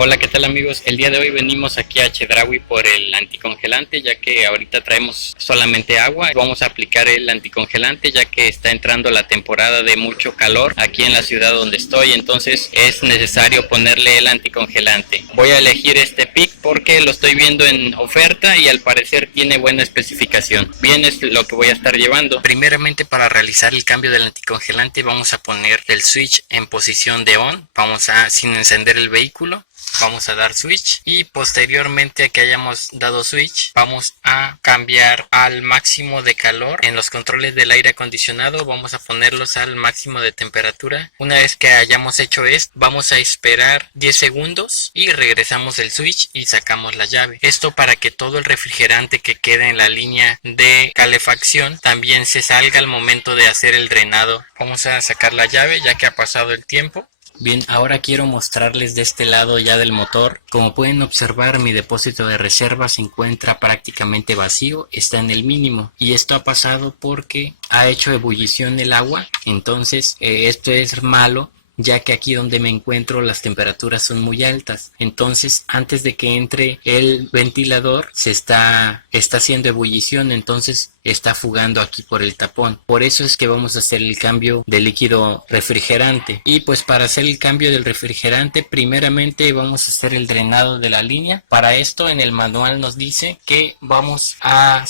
Hola, ¿qué tal amigos? El día de hoy venimos aquí a Chedraui por el anticongelante, ya que ahorita traemos solamente agua. Vamos a aplicar el anticongelante ya que está entrando la temporada de mucho calor aquí en la ciudad donde estoy, entonces es necesario ponerle el anticongelante. Voy a elegir este pick porque lo estoy viendo en oferta y al parecer tiene buena especificación. Bien, es lo que voy a estar llevando. Primeramente, para realizar el cambio del anticongelante vamos a poner el switch en posición de on. Vamos a, sin encender el vehículo, vamos a dar switch y posteriormente a que hayamos dado switch vamos a cambiar al máximo de calor. En los controles del aire acondicionado vamos a ponerlos al máximo de temperatura. Una vez que hayamos hecho esto, vamos a esperar 10 segundos y regresamos el switch y sacamos la llave. Esto para que todo el refrigerante que quede en la línea de calefacción también se salga al momento de hacer el drenado. Vamos a sacar la llave ya que ha pasado el tiempo. Bien, ahora quiero mostrarles de este lado ya del motor. Como pueden observar, mi depósito de reserva se encuentra prácticamente vacío, está en el mínimo. Y esto ha pasado porque ha hecho ebullición el agua, entonces esto es malo, ya que aquí donde me encuentro las temperaturas son muy altas. Entonces antes de que entre el ventilador se está haciendo ebullición, entonces está fugando aquí por el tapón. Por eso es que vamos a hacer el cambio de líquido refrigerante. Y pues para hacer el cambio del refrigerante, primeramente vamos a hacer el drenado de la línea. Para esto en el manual nos dice que vamos a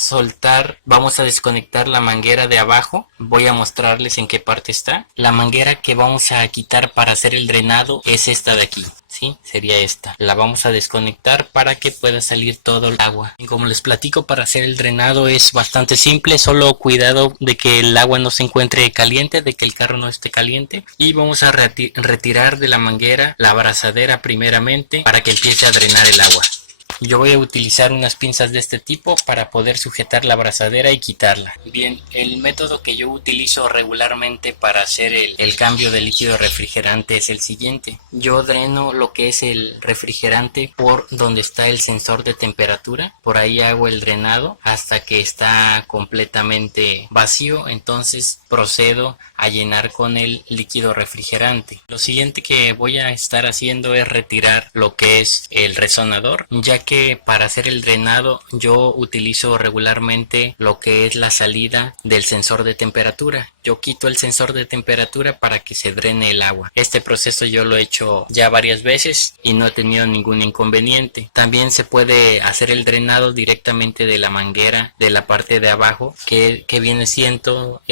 desconectar la manguera de abajo. Voy a mostrarles en qué parte está. La manguera que vamos a quitar para hacer el drenado es esta de aquí. Sí, sería esta. La vamos a desconectar para que pueda salir todo el agua. Y como les platico, para hacer el drenado es bastante simple, solo cuidado de que el agua no se encuentre caliente, de que el carro no esté caliente. Y vamos a retirar de la manguera la abrazadera primeramente para que empiece a drenar el agua. Yo voy a utilizar unas pinzas de este tipo para poder sujetar la abrazadera y quitarla. Bien, el método que yo utilizo regularmente para hacer el cambio de líquido refrigerante es el siguiente. Yo dreno lo que es el refrigerante por donde está el sensor de temperatura. Por ahí hago el drenado hasta que está completamente vacío. Entonces procedo a llenar con el líquido refrigerante. Lo siguiente que voy a estar haciendo es retirar lo que es el resonador, ya que para hacer el drenado yo utilizo regularmente lo que es la salida del sensor de temperatura. Yo quito el sensor de temperatura para que se drene el agua. Este proceso yo lo he hecho ya varias veces y no he tenido ningún inconveniente. También se puede hacer el drenado directamente de la manguera de la parte de abajo que viene siendo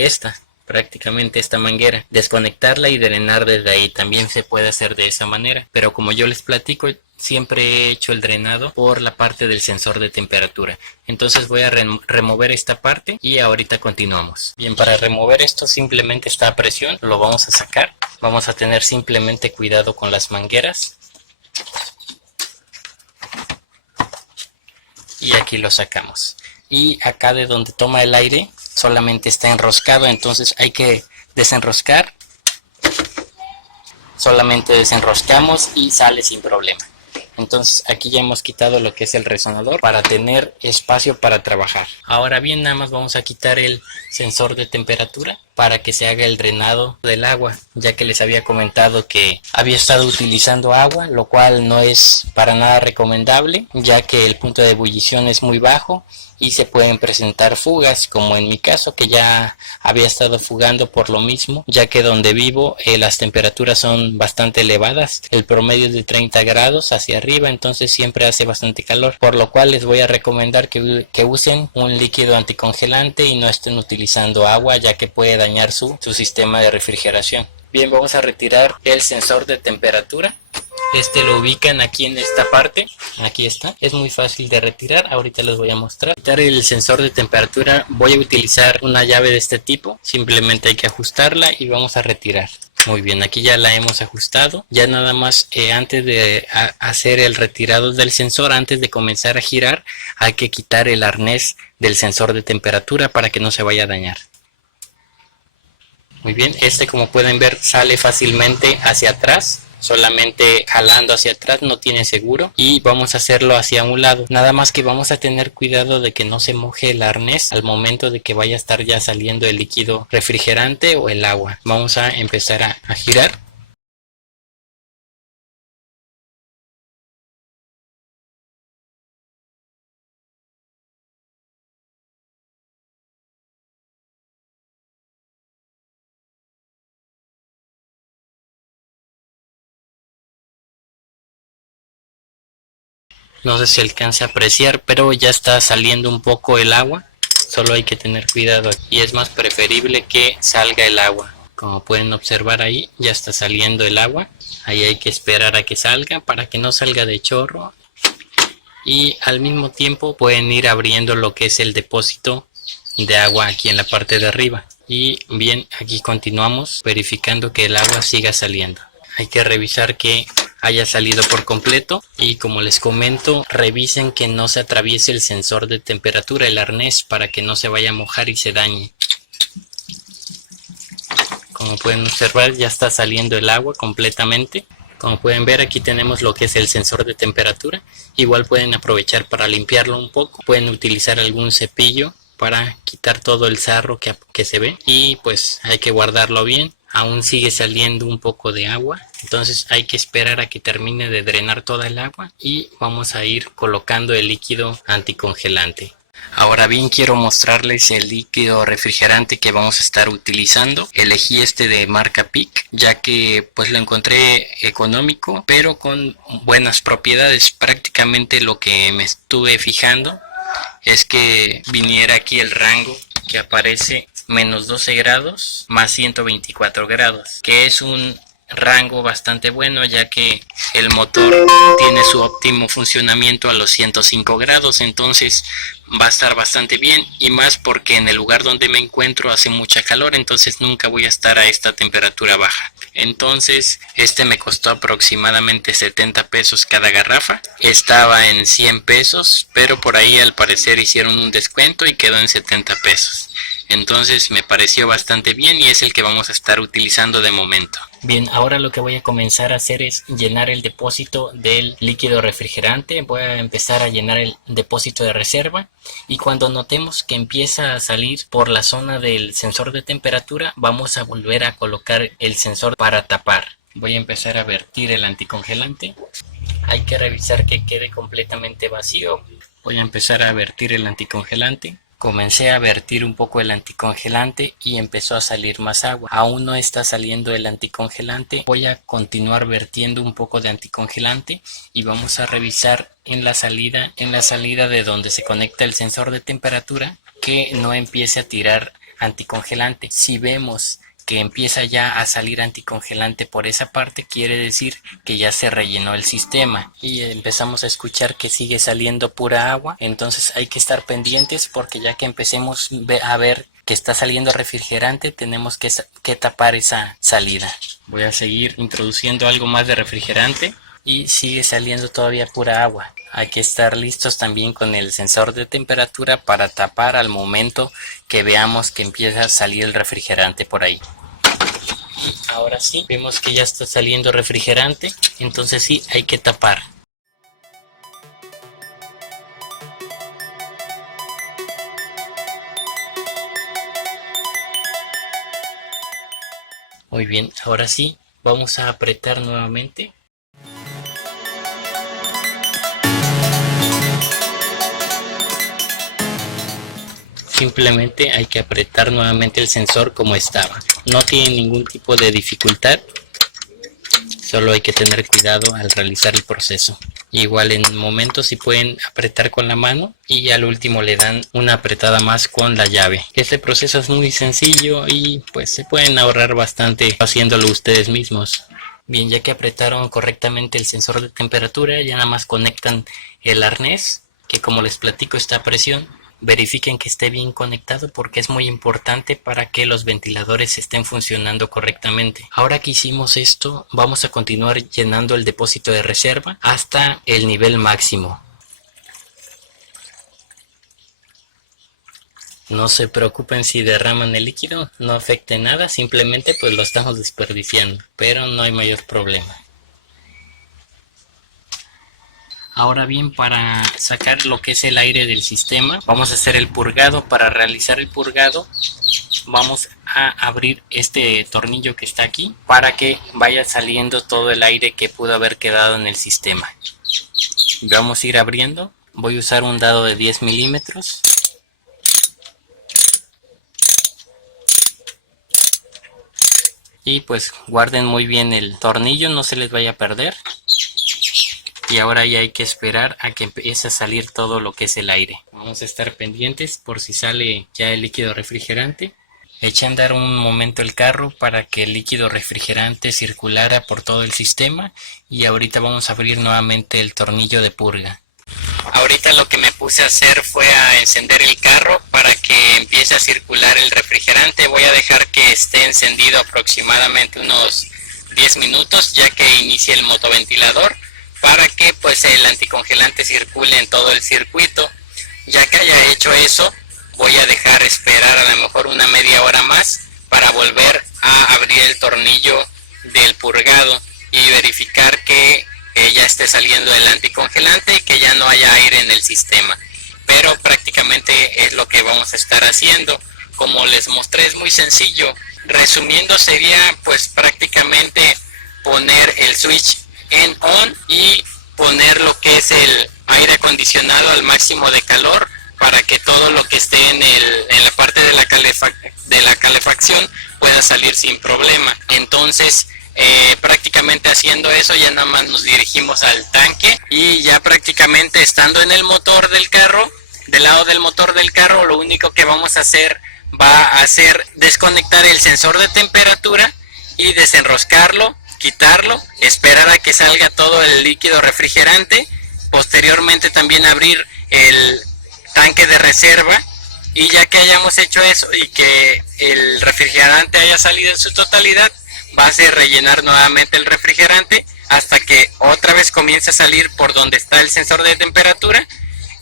prácticamente esta manguera, desconectarla y drenar desde ahí. También se puede hacer de esa manera, pero como yo les platico, siempre he hecho el drenado por la parte del sensor de temperatura. Entonces voy a remover esta parte y ahorita continuamos. Bien, para remover esto simplemente está a presión, lo vamos a sacar. Vamos a tener simplemente cuidado con las mangueras y aquí lo sacamos. Y acá de donde toma el aire solamente está enroscado, entonces hay que desenroscar. Solamente desenroscamos y sale sin problema. Entonces aquí ya hemos quitado lo que es el resonador para tener espacio para trabajar. Ahora bien, nada más vamos a quitar el sensor de temperatura para que se haga el drenado del agua, ya que les había comentado que había estado utilizando agua, lo cual no es para nada recomendable, ya que el punto de ebullición es muy bajo y se pueden presentar fugas, como en mi caso, que ya había estado fugando por lo mismo, ya que donde vivo las temperaturas son bastante elevadas, el promedio es de 30 grados hacia arriba, entonces siempre hace bastante calor, por lo cual les voy a recomendar que usen un líquido anticongelante y no estén utilizando agua, ya que puede dañar su sistema de refrigeración. Bien, vamos a retirar el sensor de temperatura. Lo ubican aquí en esta parte, aquí está, es muy fácil de retirar, ahorita les voy a mostrar. Para quitar el sensor de temperatura voy a utilizar una llave de este tipo, simplemente hay que ajustarla y vamos a retirar. Muy bien, aquí ya la hemos ajustado, ya nada más antes de hacer el retirado del sensor, antes de comenzar a girar, hay que quitar el arnés del sensor de temperatura para que no se vaya a dañar. Muy bien, como pueden ver sale fácilmente hacia atrás. Solamente jalando hacia atrás, no tiene seguro, y vamos a hacerlo hacia un lado, nada más que vamos a tener cuidado de que no se moje el arnés al momento de que vaya a estar ya saliendo el líquido refrigerante o el agua. Vamos a empezar a girar No sé si alcance a apreciar, pero ya está saliendo un poco el agua. Solo hay que tener cuidado y es más preferible que salga el agua. Como pueden observar ahí, ya está saliendo el agua. Ahí hay que esperar a que salga para que no salga de chorro. Y al mismo tiempo pueden ir abriendo lo que es el depósito de agua aquí en la parte de arriba. Y bien, aquí continuamos verificando que el agua siga saliendo. Hay que revisar que haya salido por completo y, como les comento, revisen que no se atraviese el sensor de temperatura, el arnés, para que no se vaya a mojar y se dañe. Como pueden observar, ya está saliendo el agua completamente. Como pueden ver, aquí tenemos lo que es el sensor de temperatura. Igual pueden aprovechar para limpiarlo un poco. Pueden utilizar algún cepillo para quitar todo el sarro que se ve. Y pues hay que guardarlo bien. Aún sigue saliendo un poco de agua, entonces hay que esperar a que termine de drenar toda el agua y vamos a ir colocando el líquido anticongelante. Ahora bien, quiero mostrarles el líquido refrigerante que vamos a estar utilizando. Elegí este de marca Peak, ya que pues lo encontré económico, pero con buenas propiedades. Prácticamente lo que me estuve fijando es que viniera aquí el rango que aparece menos 12 grados más 124 grados, que es un rango bastante bueno, ya que el motor tiene su óptimo funcionamiento a los 105 grados, entonces va a estar bastante bien, y más porque en el lugar donde me encuentro hace mucha calor, entonces nunca voy a estar a esta temperatura baja. Entonces este me costó aproximadamente 70 pesos cada garrafa. Estaba en 100 pesos, pero por ahí al parecer hicieron un descuento y quedó en 70 pesos. Entonces me pareció bastante bien y es el que vamos a estar utilizando de momento. Bien, ahora lo que voy a comenzar a hacer es llenar el depósito del líquido refrigerante. Voy a empezar a llenar el depósito de reserva y cuando notemos que empieza a salir por la zona del sensor de temperatura, vamos a volver a colocar el sensor para tapar. Voy a empezar a vertir el anticongelante. Hay que revisar que quede completamente vacío. Voy a empezar a vertir el anticongelante. Comencé a vertir un poco el anticongelante y empezó a salir más agua. Aún no está saliendo el anticongelante. Voy a continuar vertiendo un poco de anticongelante y vamos a revisar en la salida de donde se conecta el sensor de temperatura, que no empiece a tirar anticongelante. Si vemos que empieza ya a salir anticongelante por esa parte, quiere decir que ya se rellenó el sistema, y empezamos a escuchar que sigue saliendo pura agua. Entonces hay que estar pendientes, porque ya que empecemos a ver que está saliendo refrigerante, tenemos que tapar esa salida. Voy a seguir introduciendo algo más de refrigerante y sigue saliendo todavía pura agua. Hay que estar listos también con el sensor de temperatura para tapar al momento que veamos que empieza a salir el refrigerante por ahí. Ahora sí, vemos que ya está saliendo refrigerante, entonces sí, hay que tapar. Muy bien, ahora sí, vamos a apretar nuevamente. Simplemente hay que apretar nuevamente el sensor como estaba. No tiene ningún tipo de dificultad, solo hay que tener cuidado al realizar el proceso. Igual en momentos si pueden apretar con la mano y al último le dan una apretada más con la llave. Este proceso es muy sencillo y pues se pueden ahorrar bastante haciéndolo ustedes mismos. Bien, ya que apretaron correctamente el sensor de temperatura, ya nada más conectan el arnés, que como les platico está a presión. Verifiquen que esté bien conectado, porque es muy importante para que los ventiladores estén funcionando correctamente. Ahora que hicimos esto, vamos a continuar llenando el depósito de reserva hasta el nivel máximo. No se preocupen si derraman el líquido, no afecte nada, simplemente pues lo estamos desperdiciando, pero no hay mayor problema. Ahora bien, para sacar lo que es el aire del sistema, vamos a hacer el purgado. Para realizar el purgado, vamos a abrir este tornillo que está aquí para que vaya saliendo todo el aire que pudo haber quedado en el sistema. Vamos a ir abriendo. Voy a usar un dado de 10 milímetros. Y pues guarden muy bien el tornillo, no se les vaya a perder. y ahora ya hay que esperar a que empiece a salir todo lo que es el aire. Vamos a estar pendientes por si sale ya el líquido refrigerante. Eché a andar un momento el carro para que el líquido refrigerante circulara por todo el sistema y ahorita vamos a abrir nuevamente el tornillo de purga. Ahorita lo que me puse a hacer fue a encender el carro para que empiece a circular el refrigerante. Voy a dejar que esté encendido aproximadamente unos 10 minutos ya que inicie el motoventilador para que pues el anticongelante circule en todo el circuito. Ya que haya hecho eso, voy a dejar esperar a lo mejor una media hora más para volver a abrir el tornillo del purgado y verificar que ya esté saliendo el anticongelante y que ya no haya aire en el sistema. Pero prácticamente es lo que vamos a estar haciendo. Como les mostré, es muy sencillo. Resumiendo, sería pues prácticamente poner el switch en on y poner lo que es el aire acondicionado al máximo de calor para que todo lo que esté en la parte de la calefacción pueda salir sin problema. Entonces prácticamente haciendo eso ya nada más nos dirigimos al tanque y ya prácticamente estando en el motor del carro, del lado del motor del carro, lo único que vamos a hacer va a ser desconectar el sensor de temperatura y desenroscarlo, quitarlo, esperar a que salga todo el líquido refrigerante, posteriormente también abrir el tanque de reserva y ya que hayamos hecho eso y que el refrigerante haya salido en su totalidad, va a ser rellenar nuevamente el refrigerante hasta que otra vez comience a salir por donde está el sensor de temperatura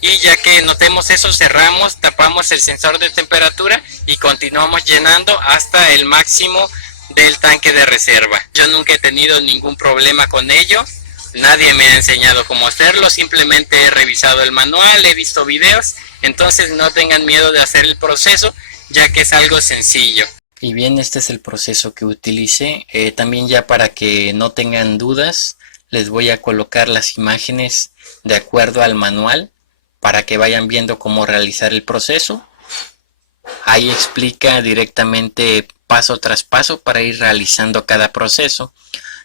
y ya que notemos eso cerramos, tapamos el sensor de temperatura y continuamos llenando hasta el máximo del tanque de reserva. Yo nunca he tenido ningún problema con ello, nadie me ha enseñado cómo hacerlo, simplemente he revisado el manual, he visto videos, entonces no tengan miedo de hacer el proceso ya que es algo sencillo. Y bien, este es el proceso que utilicé. También ya para que no tengan dudas, les voy a colocar las imágenes de acuerdo al manual para que vayan viendo cómo realizar el proceso. Ahí explica directamente paso tras paso para ir realizando cada proceso.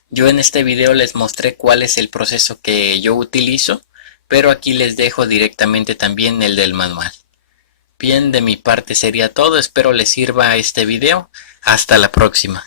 Yo en este video les mostré cuál es el proceso que yo utilizo, pero aquí les dejo directamente también el del manual. Bien, de mi parte sería todo, espero les sirva este video, hasta la próxima.